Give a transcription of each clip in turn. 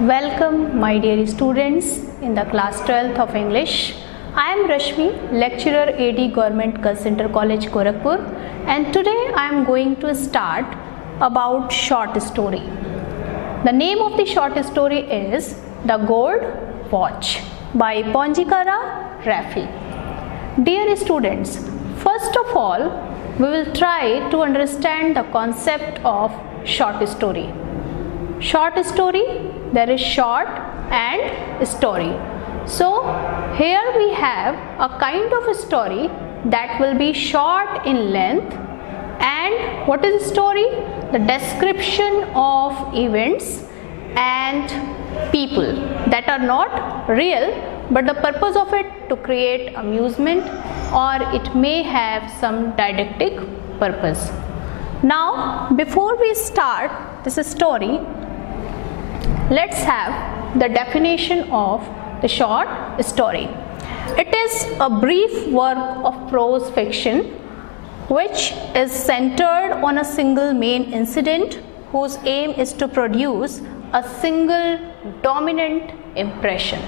Welcome my dear students in the class 12th of English. I am Rashmi, lecturer AD Government Girls Center College Gorakhpur, and today I am going to start about short story. The name of the short story is The Gold Watch by Ponjikara Rafi. Dear students, first of all we will try to understand the concept of short story. Short story, there is short and story. So here we have a kind of a story that will be short in length. And what is a story? The description of events and people that are not real, but the purpose of it to create amusement, or it may have some didactic purpose. Now before we start this story, let's have the definition of the short story. It is a brief work of prose fiction which is centered on a single main incident whose aim is to produce a single dominant impression.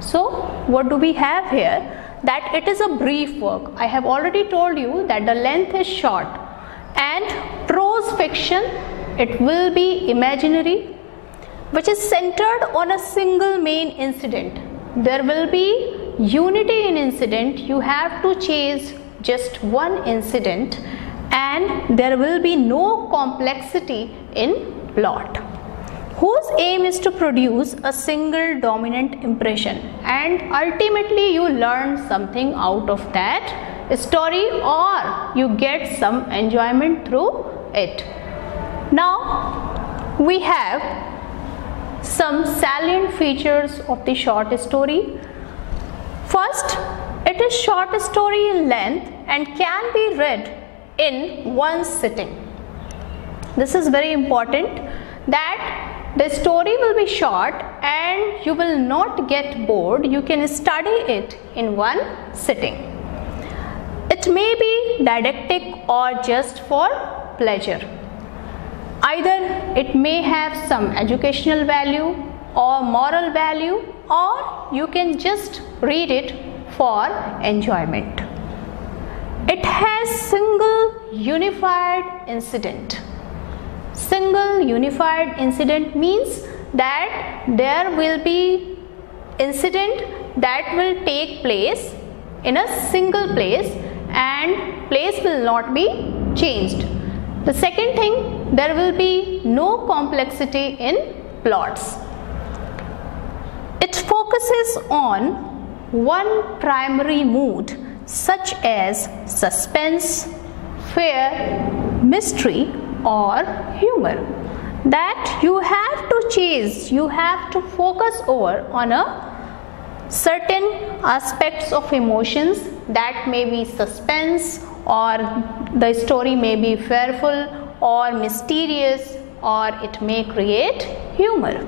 So what do we have here? That it is a brief work. I have already told you that the length is short, and prose fiction, it will be imaginary, which is centered on a single main incident. There will be unity in incident. You have to chase just one incident, and there will be no complexity in plot, whose aim is to produce a single dominant impression, and ultimately you learn something out of that story, or you get some enjoyment through it. Now we have some salient features of the short story. First, it is short story in length and can be read in one sitting. This is very important, that the story will be short and you will not get bored. You can study it in one sitting. It may be didactic or just for pleasure. Either it may have some educational value or moral value, or you can just read it for enjoyment. It has single unified incident. Single unified incident means that there will be incident that will take place in a single place and place will not be changed. The second thing, there will be no complexity in plots. It focuses on one primary mood, such as suspense, fear, mystery or humor, that you have to chase, you have to focus over on a certain aspects of emotions. That may be suspense, or the story may be fearful or mysterious, or it may create humor.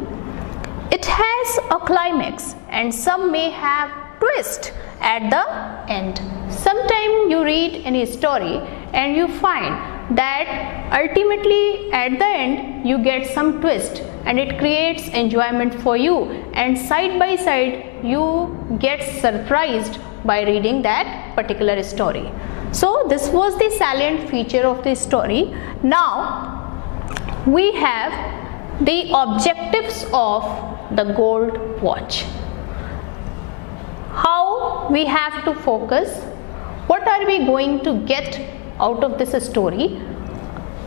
It has a climax and some may have twist at the end. Sometimes you read any story and you find that ultimately at the end you get some twist and it creates enjoyment for you, and side by side you get surprised by reading that particular story. So this was the salient feature of the story. Now we have the objectives of The Gold Watch. How we have to focus, what are we going to get out of this story?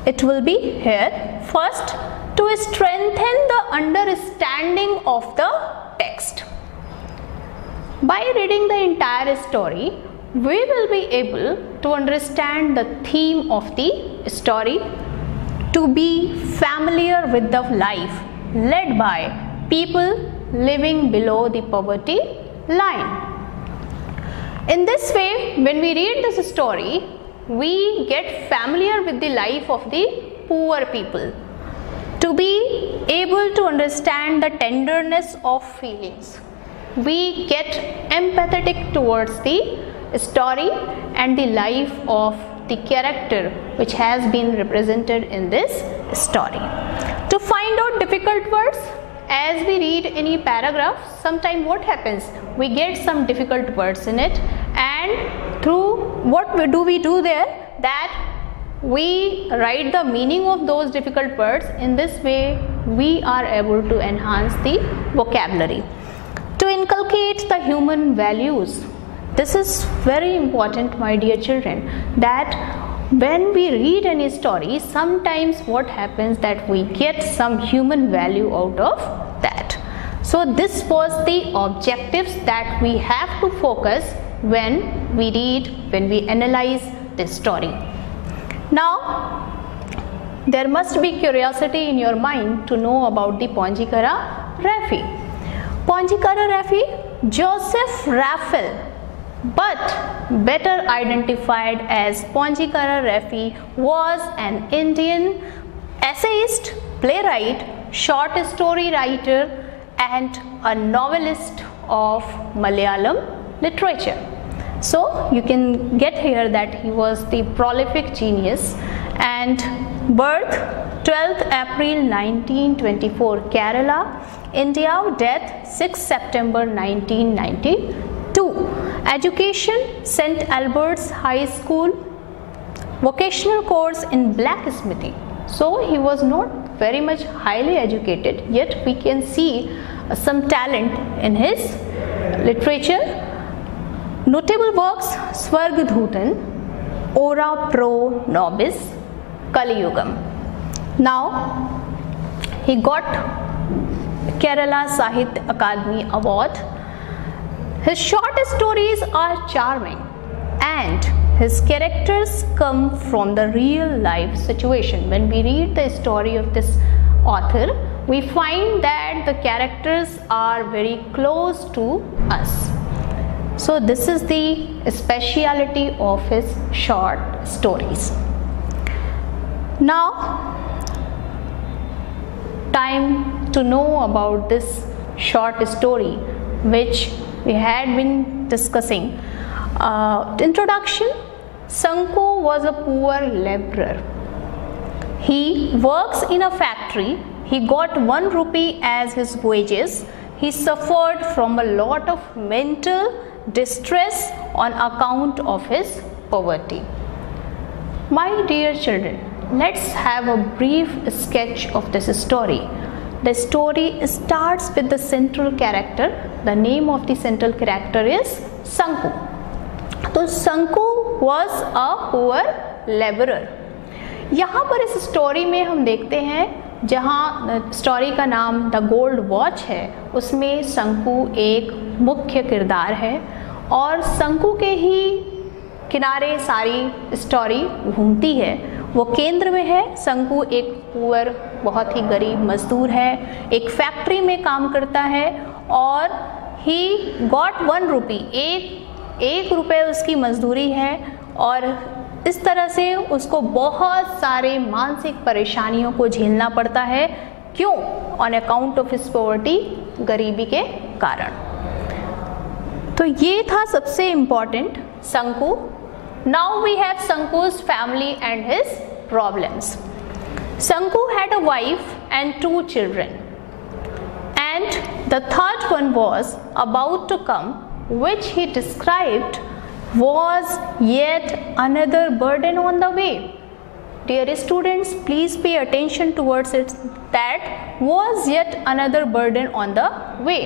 It will be here. First, to strengthen the understanding of the text. By reading the entire story, we will be able to understand the theme of the story, to be familiar with the life led by people living below the poverty line. In this way, when we read this story, we get familiar with the life of the poor people, to be able to understand the tenderness of feelings. We get empathetic towards the story and the life of the character which has been represented in this story. To find out difficult words, as we read any paragraph, sometime what happens, we get some difficult words in it, and through what we do there, that we write the meaning of those difficult words. In this way we are able to enhance the vocabulary. To inculcate the human values, this is very important, my dear children, that when we read any story, sometimes what happens that we get some human value out of that. So this was the objectives that we have to focus when we read, when we analyze this story. Now there must be curiosity in your mind to know about the Poincaré Raffy. Poincaré Raffy, Joseph Raphael, but better identified as Poincaré Raffy, was an Indian essayist, playwright, short story writer and a novelist of Malayalam literature. So you can get here that he was the prolific genius, and birth 12th April 1924, Kerala, India. Death 6 September 1992. Education, St. Albert's High School, vocational course in blacksmithing. So he was not very much highly educated, yet we can see some talent in his literature. Notable works: Swargadhutan, Ora Pro Nobis, Kali Yugam. Now he got Kerala Sahitya Akademi Award. His short stories are charming and his characters come from the real life situation. When we read the story of this author, we find that the characters are very close to us. So this is the speciality of his short stories. Now time to know about this short story which we had been discussing. Introduction: Sanku was a poor laborer. He works in a factory. He got 1 rupee as his wages. He suffered from a lot of mental distress on account of his poverty. My dear children, let's have a brief sketch of this story. The story starts with the central character. The name of the central character is Sanku. So Sanku was a poor laborer. यहाँ पर इस story में हम देखते हैं, जहाँ story का नाम द गोल्ड वॉच है, उसमें संकु एक मुख्य किरदार है और संकु के ही किनारे सारी स्टोरी घूमती है। वो केंद्र में है। संकु एक पुअर, बहुत ही गरीब मजदूर है, एक फैक्ट्री में काम करता है और ही गॉट 1 रुपी, एक रुपये उसकी मजदूरी है और इस तरह से उसको बहुत सारे मानसिक परेशानियों को झेलना पड़ता है। क्यों? On account of his poverty, गरीबी के कारण। तो ये था सबसे important Sanku. Now we have Sanku's family and his problems. Sanku had a wife and 2 children and the third one was about to come, which he described was yet another burden on the way. Dear students, please pay attention towards it. That was yet another burden on the way.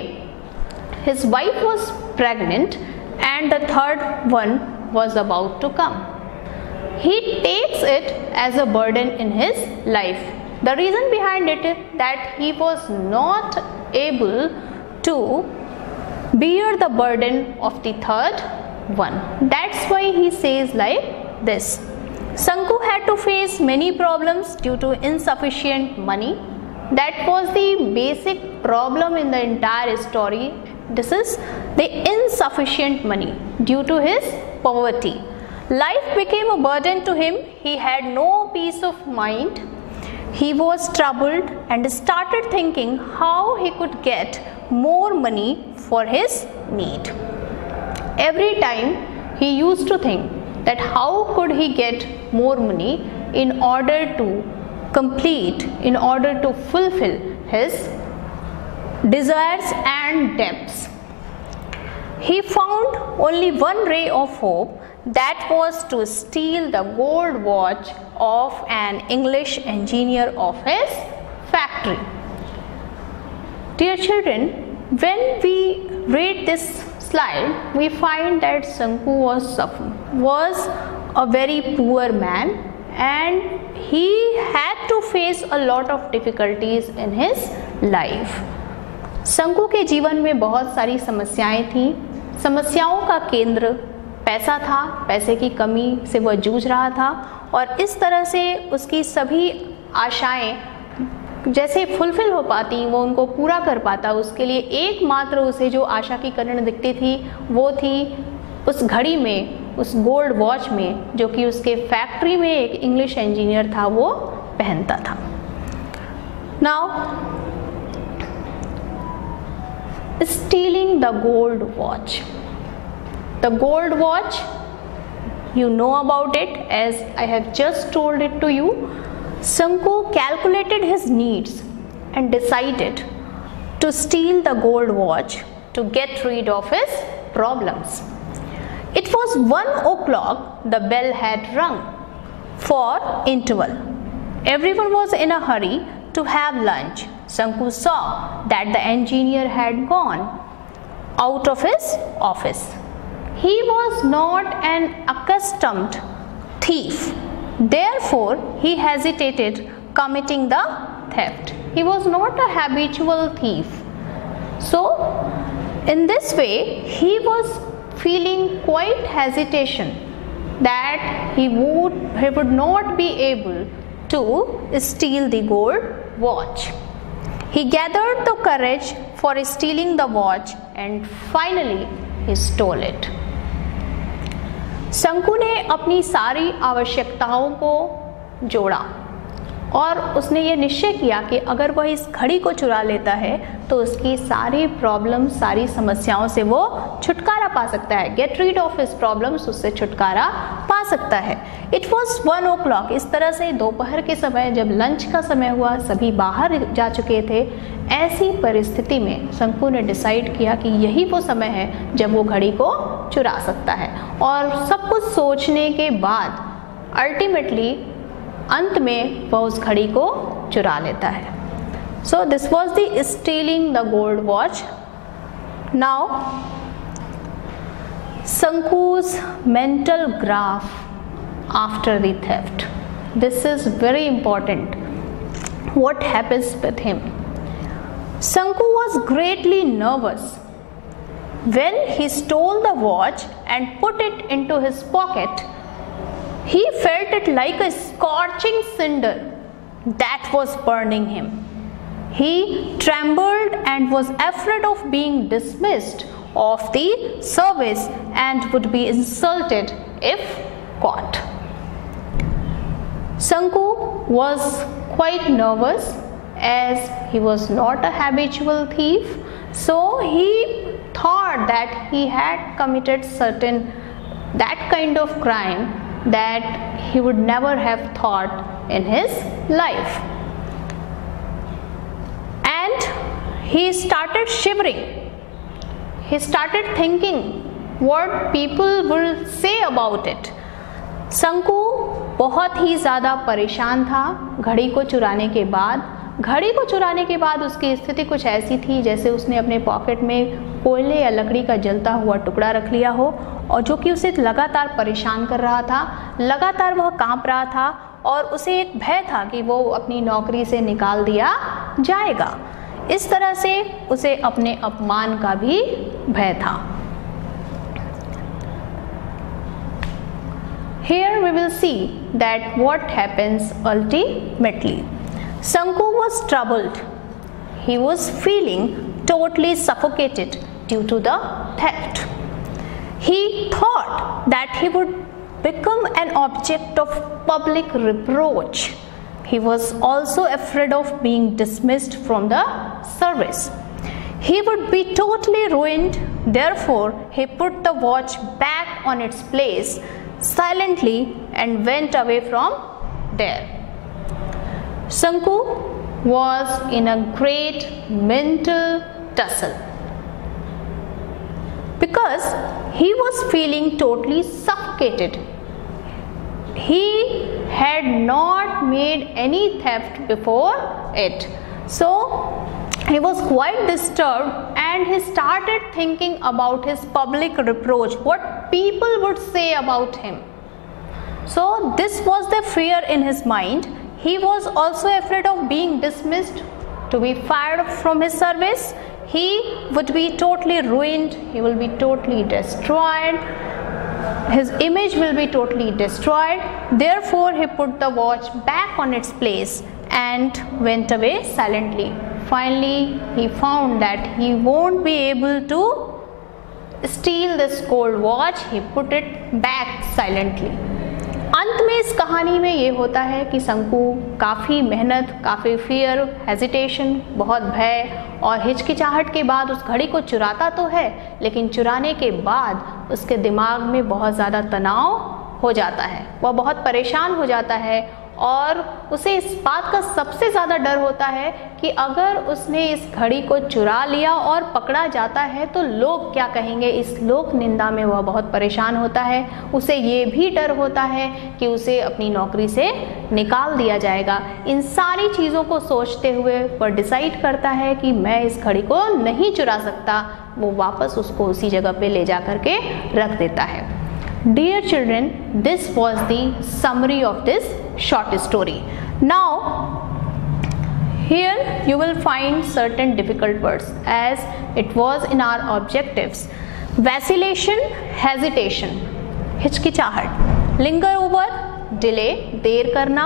His wife was pregnant and the third one was about to come. He takes it as a burden in his life. The reason behind it is that he was not able to bear the burden of the third one. That's why he says like this. Sanku had to face many problems due to insufficient money. That was the basic problem in the entire story. This is the insufficient money due to his poverty. Life became a burden to him. He had no peace of mind. He was troubled and started thinking how he could get more money for his need. Every time he used to think that how could he get more money in order to complete, in order to fulfill his desires and depths. He found only one ray of hope, that was to steal the gold watch of an English engineer of his factory. Dear children, when we read this slide, we find that Sanku was a very poor man and he had to face a lot of difficulties in his life. Sanku के जीवन में बहुत सारी समस्याएं थी। समस्याओं का केंद्र पैसा था, पैसे की कमी से वह जूझ रहा था और इस तरह से उसकी सभी आशाएं जैसे फुलफिल हो पाती वो उनको पूरा कर पाता। उसके लिए एकमात्र उसे जो आशा की किरण दिखती थी वो थी उस घड़ी में, उस गोल्ड वॉच में जो कि उसके फैक्ट्री में एक इंग्लिश इंजीनियर था वो पहनता था। Now stealing the gold watch. The gold watch, you know about it as I have just told it to you. Sanku calculated his needs and decided to steal the gold watch to get rid of his problems. It was 1 o'clock, the bell had rung for interval. Everyone was in a hurry to have lunch. Sanku saw that the engineer had gone out of his office. He was not an accustomed thief, therefore he hesitated committing the theft. He was not a habitual thief. So in this way he was feeling quite hesitation that he would not be able to steal the gold watch. He gathered the courage for stealing the watch and finally he stole it. Sanku ने अपनी सारी आवश्यकताओं को जोड़ा और उसने ये निश्चय किया कि अगर वह इस घड़ी को चुरा लेता है तो उसकी सारी प्रॉब्लम, सारी समस्याओं से वो छुटकारा पा सकता है। Get rid of his problems, उससे छुटकारा पा सकता है। इट वॉज 1 o'clock, इस तरह से दोपहर के समय जब लंच का समय हुआ, सभी बाहर जा चुके थे। ऐसी परिस्थिति में संकू ने डिसाइड किया कि यही वो समय है जब वो घड़ी को चुरा सकता है और सब कुछ सोचने के बाद अल्टीमेटली अंत में वह उस घड़ी को चुरा लेता है। So this was the stealing the gold watch. Now Sanku's mental graph after the theft. This is very important. What happens with him? Sanku was greatly nervous. When he stole the watch and put it into his pocket, he felt it like a scorching cinder that was burning him. He trembled and was afraid of being dismissed of the service and would be insulted if caught. Sanku was quite nervous as he was not a habitual thief, so he thought that he had committed that kind of crime that he would never have thought in his life. And he started shivering. He started thinking what people will say about it. Sanku बहुत ही ज़्यादा परेशान था घड़ी को चुराने के बाद। घड़ी को चुराने के बाद उसकी स्थिति कुछ ऐसी थी जैसे उसने अपने पॉकेट में कोयले या लकड़ी का जलता हुआ टुकड़ा रख लिया हो और जो कि उसे लगातार परेशान कर रहा था। लगातार वह कांप रहा था और उसे एक भय था कि वो अपनी नौकरी से निकाल दिया जाएगा। इस तरह से उसे अपने अपमान का भी भय था। Here we will see that what happens ultimately. Sanku was troubled. He was feeling totally suffocated due to the theft. He thought that he would become an object of public reproach. He was also afraid of being dismissed from the service. He would be totally ruined. Therefore, he put the watch back on its place silently and went away from there. Sanku was in a great mental tussle because he was feeling totally suffocated. He had not made any theft before it. So he was quite disturbed and he started thinking about his public reproach, what people would say about him. So this was the fear in his mind. He was also afraid of being dismissed, to be fired from his service. He would be totally ruined, he will be totally destroyed, his image will be totally destroyed. Therefore, he put the watch back on its place and went away silently. Finally, he found that he won't be able to steal this gold watch. He put it back silently. अंत में इस कहानी में ये होता है कि शंकु काफ़ी मेहनत, काफ़ी फियर, हेजिटेशन, बहुत भय और हिचकिचाहट के बाद उस घड़ी को चुराता तो है, लेकिन चुराने के बाद उसके दिमाग में बहुत ज़्यादा तनाव हो जाता है, वह बहुत परेशान हो जाता है और उसे इस बात का सबसे ज़्यादा डर होता है कि अगर उसने इस घड़ी को चुरा लिया और पकड़ा जाता है तो लोग क्या कहेंगे। इस लोक निंदा में वह बहुत परेशान होता है। उसे ये भी डर होता है कि उसे अपनी नौकरी से निकाल दिया जाएगा। इन सारी चीज़ों को सोचते हुए वह डिसाइड करता है कि मैं इस घड़ी को नहीं चुरा सकता। वो वापस उसको उसी जगह पे ले जा कर के रख देता है। Dear children, this was the summary of this short story. Now, here you will find certain difficult words as it was in our objectives. Vacillation, hesitation, हिचकिचाहट, linger over, delay, देर करना,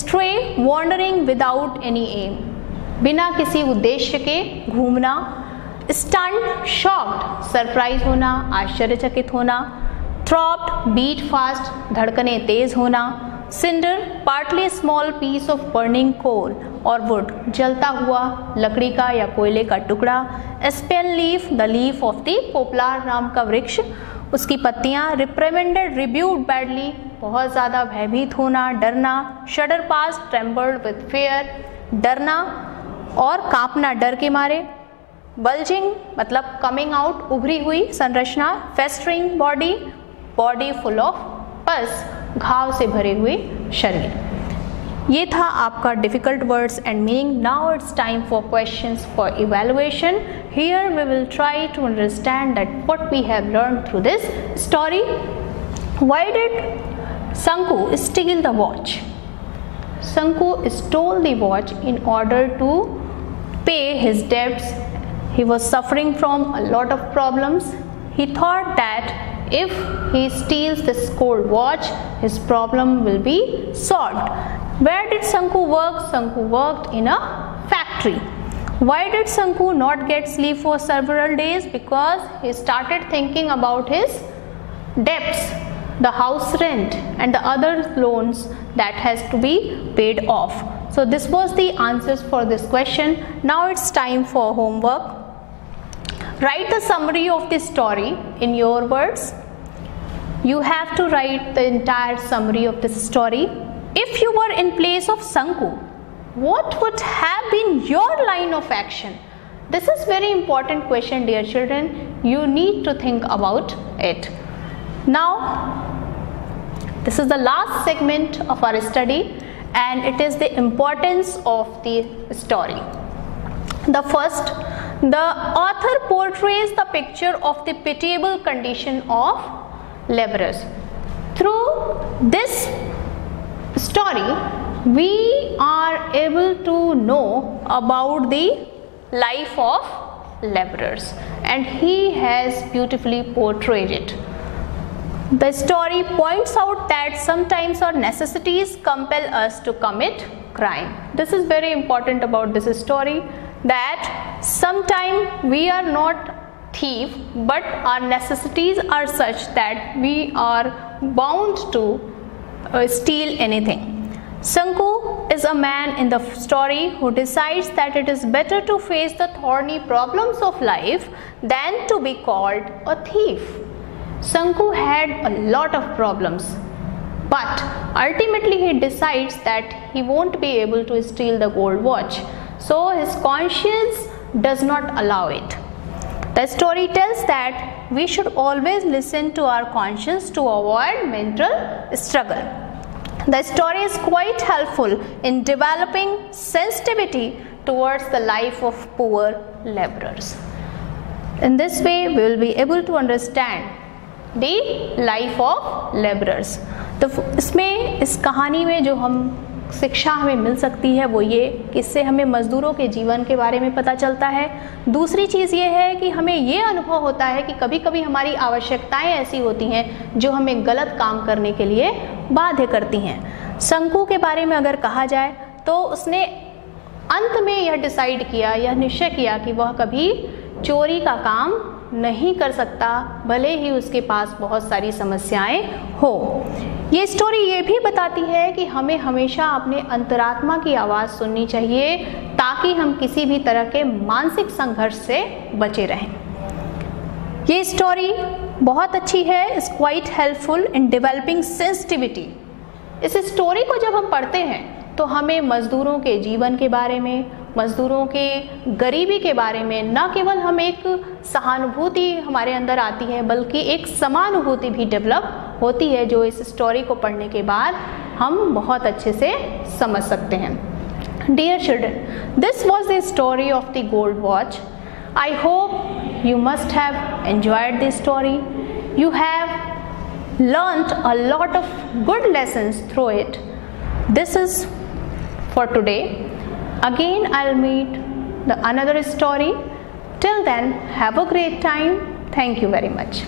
stray, wandering without any aim, बिना किसी उद्देश्य के घूमना, stunned, shocked, surprise होना, आश्चर्यचकित होना, थ्रॉप्ड, बीट फास्ट, धड़कने तेज होना, cinder, partly small piece of burning coal और वुड, जलता हुआ लकड़ी का या कोयले का टुकड़ा, spell leaf, the leaf of the poplar नाम का वृक्ष, उसकी पत्तियां, रिप्रेमेंडेड, रिब्यूड बैडली, बहुत ज़्यादा भयभीत होना, डरना, शडर पास, ट्रेम्बल्ड विद फेयर, डरना और कांपना डर के मारे, बल्जिंग मतलब कमिंग आउट, उभरी हुई संरचना, festering body, body full of pus, घाव से भरे हुए शरीर। ये था आपका difficult words and meaning. Now it's time for questions for evaluation. Here we will try to understand that what we have learn through this story. Why did Shanku steal the watch? Shanku stole the watch in order to pay his debts. He was suffering from a lot of problems. He thought that if he steals this gold watch, his problem will be solved. Where did Shunku work? Shunku worked in a factory. Why did Shunku not get sleep for several days? Because he started thinking about his debts, the house rent and the other loans that has to be paid off. So this was the answers for this question. Now it's time for homework. Write the summary of the story in your words. You have to write the entire summary of this story. If you were in place of Shunku, what would have been your line of action? This is very important question, dear children. You need to think about it. Now, this is the last segment of our study and it is the importance of the story. The first, the author portrays the picture of the pitiable condition of laborers. Through this story, we are able to know about the life of laborers and he has beautifully portrayed it. The story points out that sometimes our necessities compel us to commit crime. This is very important about this story, that sometimes we are not thief, but our necessities are such that we are bound to steal anything. Shunku is a man in the story who decides that it is better to face the thorny problems of life than to be called a thief. Shunku had a lot of problems, but ultimately he decides that he won't be able to steal the gold watch, so his conscience does not allow it. The story tells that we should always listen to our conscience to avoid mental struggle. The story is quite helpful in developing sensitivity towards the life of poor laborers. In this way, we will be able to understand the life of laborers. तो इसमें, इस कहानी में जो हम शिक्षा हमें मिल सकती है वो ये कि इससे हमें मज़दूरों के जीवन के बारे में पता चलता है। दूसरी चीज़ ये है कि हमें ये अनुभव होता है कि कभी कभी हमारी आवश्यकताएं ऐसी होती हैं जो हमें गलत काम करने के लिए बाध्य करती हैं। शंकु के बारे में अगर कहा जाए तो उसने अंत में यह डिसाइड किया, यह निश्चय किया कि वह कभी चोरी का काम नहीं कर सकता, भले ही उसके पास बहुत सारी समस्याएं हो। ये स्टोरी ये भी बताती है कि हमें हमेशा अपने अंतरात्मा की आवाज़ सुननी चाहिए ताकि हम किसी भी तरह के मानसिक संघर्ष से बचे रहें। ये स्टोरी बहुत अच्छी है, is quite helpful in developing sensitivity. इस स्टोरी को जब हम पढ़ते हैं तो हमें मज़दूरों के जीवन के बारे में, मज़दूरों के गरीबी के बारे में न केवल हम एक सहानुभूति हमारे अंदर आती है बल्कि एक समानुभूति भी डेवलप होती है जो इस स्टोरी को पढ़ने के बाद हम बहुत अच्छे से समझ सकते हैं। Dear children, this was the story of the gold watch. I hope you must have enjoyed the story. You have learned a lot of good lessons through it. This is for today. Again, I'll meet the another story. Till then, have a great time. Thank you very much.